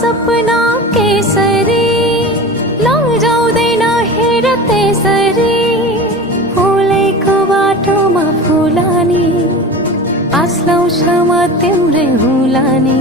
सपना केसरी लजाउँदैन हेर त्यसरी फुलेको बाटोमा फुलानी आस लाउँछ म तिम्रै हुलानी